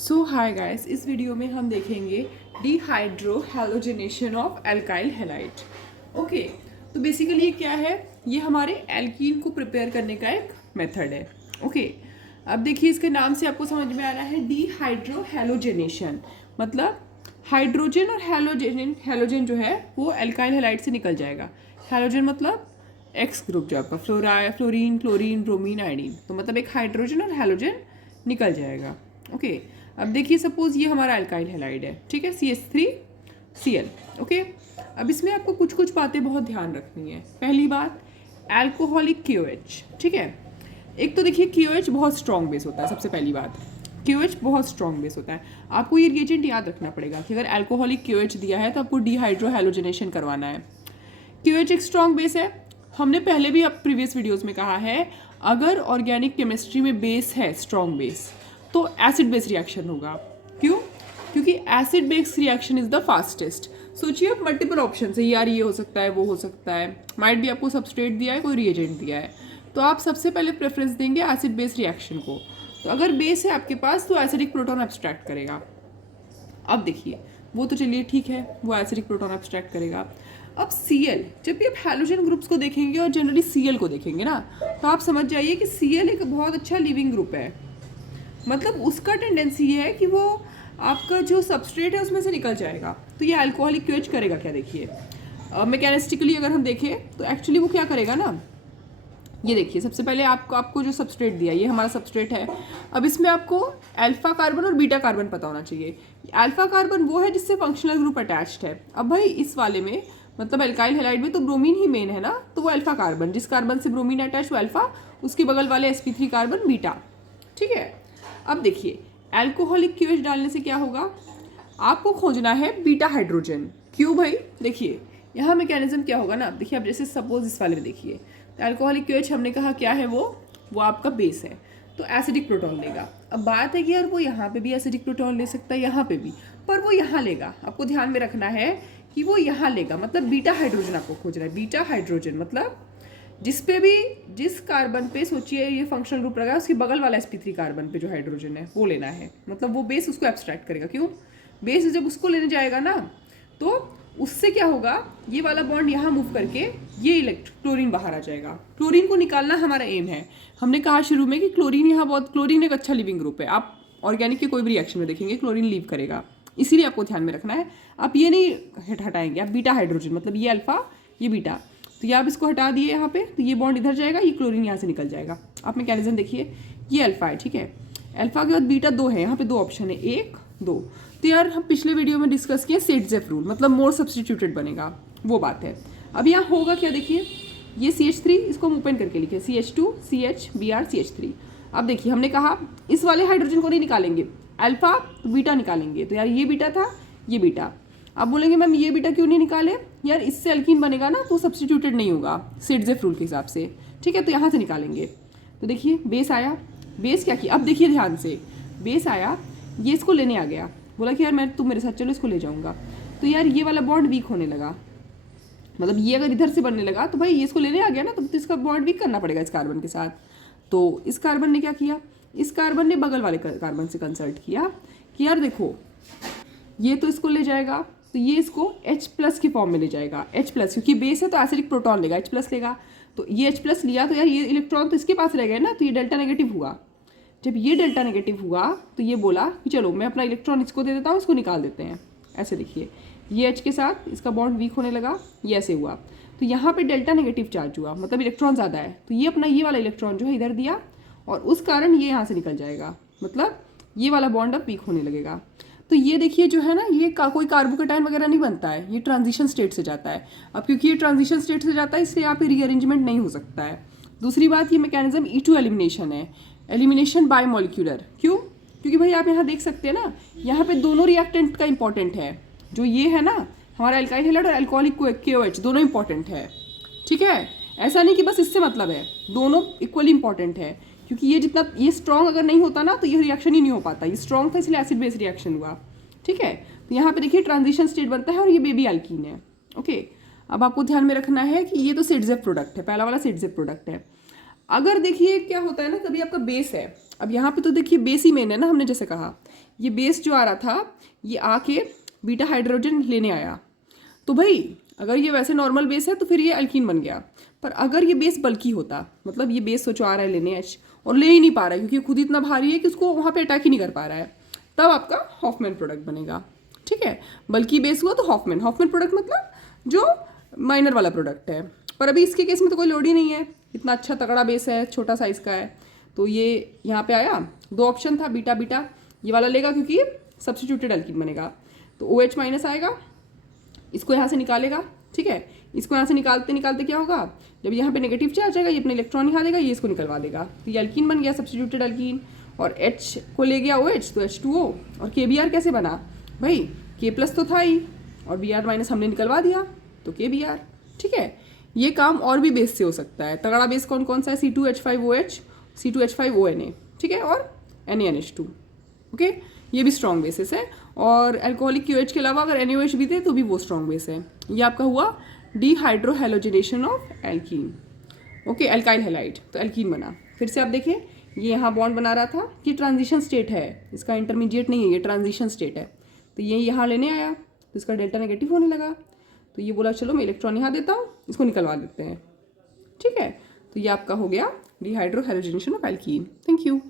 सो hi guys, इस video में हम देखेंगे dehydro halogenation of alkyl halide. Okay, तो बेसिकली ये क्या है? ये हमारे एल्कीन को प्रिपेयर करने का एक मेथड है। ओके, अब देखिए इसके नाम से आपको समझ में आ रहा है डिहाइड्रो हैलोजिनेशन, मतलब हाइड्रोजन और हैलोजन जो है वो एल्काइल हैलाइड से निकल जाएगा। हैलोजन मतलब एक्स ग्रुप जो आपका फ्लोरीन, क्लोरीन, ब्रोमीन, आयोडीन, तो मतलब एक हाइड्रोजन और हैलोजन निकल जाएगा। ओके, अब देखिए सपोज ये हमारा अल्काइल हैलाइड है, ठीक है, CH3Cl। ओके, अब इसमें आपको कुछ कुछ बातें बहुत ध्यान रखनी है। पहली बात, अल्कोहलिक KOH, ठीक है। एक तो देखिए KOH बहुत स्ट्रॉन्ग बेस होता है। सबसे पहली बात, KOH बहुत स्ट्रॉन्ग बेस होता है। आपको ये रिएजेंट याद रखना पड़ेगा कि अगर अल्कोहलिक KOH दिया है तो आपको डिहाइड्रो हैलोजिनेशन करवाना है। KOH एक स्ट्रॉन्ग बेस है। हमने पहले भी अब प्रीवियस वीडियोस में कहा है, अगर ऑर्गेनिक केमिस्ट्री में बेस है स्ट्रॉन्ग बेस तो एसिड बेस रिएक्शन होगा। क्यों? क्योंकि acid base reaction is the fastest. सोचिए अब मल्टीपल ऑप्शन है यार, ये हो सकता है, वो हो सकता है, माइट भी आपको सबस्ट्रेट दिया है, कोई रिएजेंट दिया है, तो आप सबसे पहले प्रेफरेंस देंगे एसिड बेस रिएक्शन को। तो अगर बेस है आपके पास तो एसिडिक प्रोटॉन एब्स्ट्रैक्ट करेगा। अब देखिए वो तो चलिए ठीक है, वो एसिडिक प्रोटॉन एब्स्ट्रैक्ट करेगा। अब Cl, जब भी आप हैलोजन ग्रुप्स को देखेंगे और जनरली Cl को देखेंगे ना, तो आप समझ जाइए कि Cl एक बहुत अच्छा लिविंग ग्रुप है। मतलब उसका टेंडेंसी ये है कि वो आपका जो सबस्ट्रेट है उसमें से निकल जाएगा। तो ये अल्कोहलिक क्यूएच करेगा क्या? देखिए मैकेनिस्टिकली अगर हम देखें तो एक्चुअली वो क्या करेगा ना, ये देखिए सबसे पहले आपको जो सबस्ट्रेट दिया, ये हमारा सबस्ट्रेट है। अब इसमें आपको अल्फा कार्बन और बीटा कार्बन पता होना चाहिए। अल्फा कार्बन वो है जिससे फंक्शनल ग्रुप अटैच्ड है। अब भाई इस वाले में मतलब एल्काइल हैलाइड में तो ब्रोमीन ही मेन है ना, तो वो अल्फा कार्बन, जिस कार्बन से ब्रोमीन अटैच वो अल्फा, उसके बगल वाले sp3 कार्बन बीटा, ठीक है। अब देखिए अल्कोहलिक क्यूएच डालने से क्या होगा, आपको खोजना है बीटा हाइड्रोजन। क्यों भाई? देखिए यहाँ मैकेनिज्म क्या होगा ना, देखिए अब जैसे सपोज इस वाले में देखिए, तो अल्कोहलिक क्यूएच हमने कहा क्या है, वो आपका बेस है, तो एसिडिक प्रोटॉन लेगा। अब बात है कि यार वो यहाँ पे भी एसिडिक प्रोटॉन ले सकता है, यहाँ पे भी, पर वो यहाँ लेगा। आपको ध्यान में रखना है कि वो यहाँ लेगा, मतलब बीटा हाइड्रोजन आपको खोजना है। बीटा हाइड्रोजन मतलब जिस कार्बन पे सोचिए ये फंक्शनल ग्रुप लगा है, उसके बगल वाला sp3 कार्बन पे जो हाइड्रोजन है वो लेना है। मतलब वो बेस उसको एब्स्ट्रैक्ट करेगा। क्यों? बेस जब उसको लेने जाएगा ना, तो उससे क्या होगा, ये वाला बॉन्ड यहाँ मूव करके ये क्लोरीन बाहर आ जाएगा। क्लोरीन को निकालना हमारा एम है। हमने कहा शुरू में कि क्लोरीन यहाँ बहुत, क्लोरीन एक अच्छा लिविंग ग्रुप है। आप ऑर्गेनिक के कोई भी रिएक्शन में देखेंगे क्लोरीन लीव करेगा, इसीलिए आपको ध्यान में रखना है। आप ये नहीं हटाएंगे, आप बीटा हाइड्रोजन मतलब ये अल्फा ये बीटा, तो ये आप इसको हटा दिए यहाँ पे, तो ये बॉन्ड इधर जाएगा, ये क्लोरीन यहाँ से निकल जाएगा। आप मैकेनिज्म देखिए, ये अल्फा है, ठीक है। अल्फा के बाद बीटा दो है, यहाँ पे दो ऑप्शन है, 1 2। तो यार हम पिछले वीडियो में डिस्कस किए सेट-जेफ रूल, मतलब मोर सब्सटीट्यूटेड बनेगा, वो बात है। अब यहाँ होगा क्या, देखिए ये CH3, इसको हम ओपन करके लिखे CH2 CH Br CH3। अब देखिए हमने कहा इस वाले हाइड्रोजन को नहीं निकालेंगे, अल्फा तो बीटा निकालेंगे। तो यार ये बीटा था, ये बीटा। आप बोलेंगे मैम ये बीटा क्यों नहीं निकाले? यार इससे अल्कीन बनेगा ना, तो सब्सटीट्यूटेड नहीं होगा सेट-जेफ रूल के हिसाब से, ठीक है। तो यहाँ से निकालेंगे। तो देखिए बेस आया, बेस क्या किया, अब देखिए ध्यान से, बेस आया, ये इसको लेने आ गया, बोला कि यार तुम मेरे साथ चलो, इसको ले जाऊँगा। तो यार ये वाला बॉन्ड वीक होने लगा, मतलब ये अगर इधर से बनने लगा तो भाई ये इसको लेने आ गया ना, तो इसका बॉन्ड वीक करना पड़ेगा इस कार्बन के साथ। तो इस कार्बन ने क्या किया, इस कार्बन ने बगल वाले कार्बन से कंसल्ट किया कि यार देखो ये तो इसको ले जाएगा, तो ये इसको H+ की फॉर्म में ले जाएगा। H+, क्योंकि बेस है तो एसिडिक प्रोटॉन लेगा, H+ लेगा। तो ये H+ लिया तो यार ये इलेक्ट्रॉन तो इसके पास रह गया ना, तो ये डेल्टा नेगेटिव हुआ। जब ये डेल्टा नेगेटिव हुआ तो ये बोला कि चलो मैं अपना इलेक्ट्रॉन इसको दे देता हूँ, इसको निकाल देते हैं। ऐसे देखिए ये H के साथ इसका बॉन्ड वीक होने लगा, ये ऐसे हुआ। तो यहाँ पे डेल्टा नेगेटिव चार्ज हुआ, मतलब इलेक्ट्रॉन ज़्यादा है, तो ये अपना ये वाला इलेक्ट्रॉन जो है इधर दिया, और उस कारण ये यहाँ से निकल जाएगा, मतलब ये वाला बॉन्ड अब वीक होने लगेगा। तो ये देखिए जो है ना, ये कोई कार्बोकेटाइन वगैरह नहीं बनता है, ये ट्रांजिशन स्टेट से जाता है। अब क्योंकि ये ट्रांजिशन स्टेट से जाता है इसलिए यहाँ पे रीअरेंजमेंट नहीं हो सकता है। दूसरी बात, ये मैकेनिज्म E2 एलिमिनेशन है, एलिमिनेशन बाय मॉलिक्यूलर। क्यों? क्योंकि भाई आप यहाँ देख सकते हैं ना, यहाँ पे दोनों रिएक्टेंट का इंपॉर्टेंट है, जो ये है ना हमारा अल्काइल हैलाइड और अल्कोहलिक KOH दोनों इंपॉर्टेंट है, ठीक है। ऐसा नहीं कि बस इससे मतलब है, दोनों इक्वली इंपॉर्टेंट है। क्योंकि ये जितना ये स्ट्रॉन्ग अगर नहीं होता ना तो ये रिएक्शन ही नहीं हो पाता, ये स्ट्रॉन्ग था इसलिए एसिड बेस रिएक्शन हुआ, ठीक है। तो यहाँ पे देखिए ट्रांजिशन स्टेट बनता है और ये बेबी अल्कीन है। ओके, अब आपको ध्यान में रखना है कि ये तो सेट-जेफ प्रोडक्ट है, पहला वाला सेट-जेफ प्रोडक्ट है। अगर देखिए क्या होता है ना, कभी आपका बेस है, अब यहाँ पे तो देखिए बेस ही मेन है ना, हमने जैसे कहा ये बेस जो आ रहा था ये आके बीटा हाइड्रोजन लेने आया, तो भाई अगर ये वैसे नॉर्मल बेस है तो फिर ये एल्कीन बन गया। पर अगर ये बेस बल्की होता, मतलब ये बेस सोचो आ रहा है लेने एच और ले ही नहीं पा रहा है क्योंकि खुद इतना भारी है कि उसको वहाँ पे अटैक ही नहीं कर पा रहा है, तब आपका हॉफमैन प्रोडक्ट बनेगा। ठीक है, बल्कि बेस हुआ तो हॉफमैन प्रोडक्ट मतलब जो माइनर वाला प्रोडक्ट है। पर अभी इसके केस में तो कोई लोड ही नहीं है, इतना अच्छा तगड़ा बेस है, छोटा साइज़ का है, तो ये यहाँ पे आया। दो ऑप्शन था बीटा बीटा, ये वाला लेगा क्योंकि ये सब्स्टिट्यूटेड एल्कीन बनेगा, तो OH माइनस आएगा, इसको यहाँ से निकालेगा। ठीक है, इसको यहाँ से निकालते निकालते क्या होगा, जब यहाँ पे नेगेटिव चार्ज आएगा ये अपने इलेक्ट्रॉन निकाल देगा, ये इसको निकलवा देगा, तो ये एल्कीन बन गया सब्स्टिट्यूटेड एल्कीन। और H को ले गया OH तो H2O। और KBr कैसे बना भाई, K प्लस तो था ही और Br माइनस हमने निकलवा दिया तो KBr। ठीक है, ये काम और भी बेस से हो सकता है। तगड़ा बेस कौन कौन सा है, C2H5OH, C2H5ONA। ठीक है, और NaNH2। ओके, ये भी स्ट्रॉन्ग बेसिस है। और अल्कोहलिक QH के अलावा अगर NaOH भी थे तो भी वो स्ट्रॉन्ग बेस है। ये आपका हुआ dehydrohalogenation of alkene. Okay, alkyl halide, तो एल्कीन बना। फिर से आप देखें, ये यहाँ बॉन्ड बना रहा था कि ट्रांजिशन स्टेट है, इसका इंटरमीडिएट नहीं है, ये ट्रांजिशन स्टेट है, तो ये यहाँ लेने आया तो इसका डेल्टा नेगेटिव होने लगा, तो ये बोला चलो मैं इलेक्ट्रॉन यहाँ देता हूँ, इसको निकलवा देते हैं। ठीक है, तो ये आपका हो गया dehydrohalogenation of alkene. Thank you.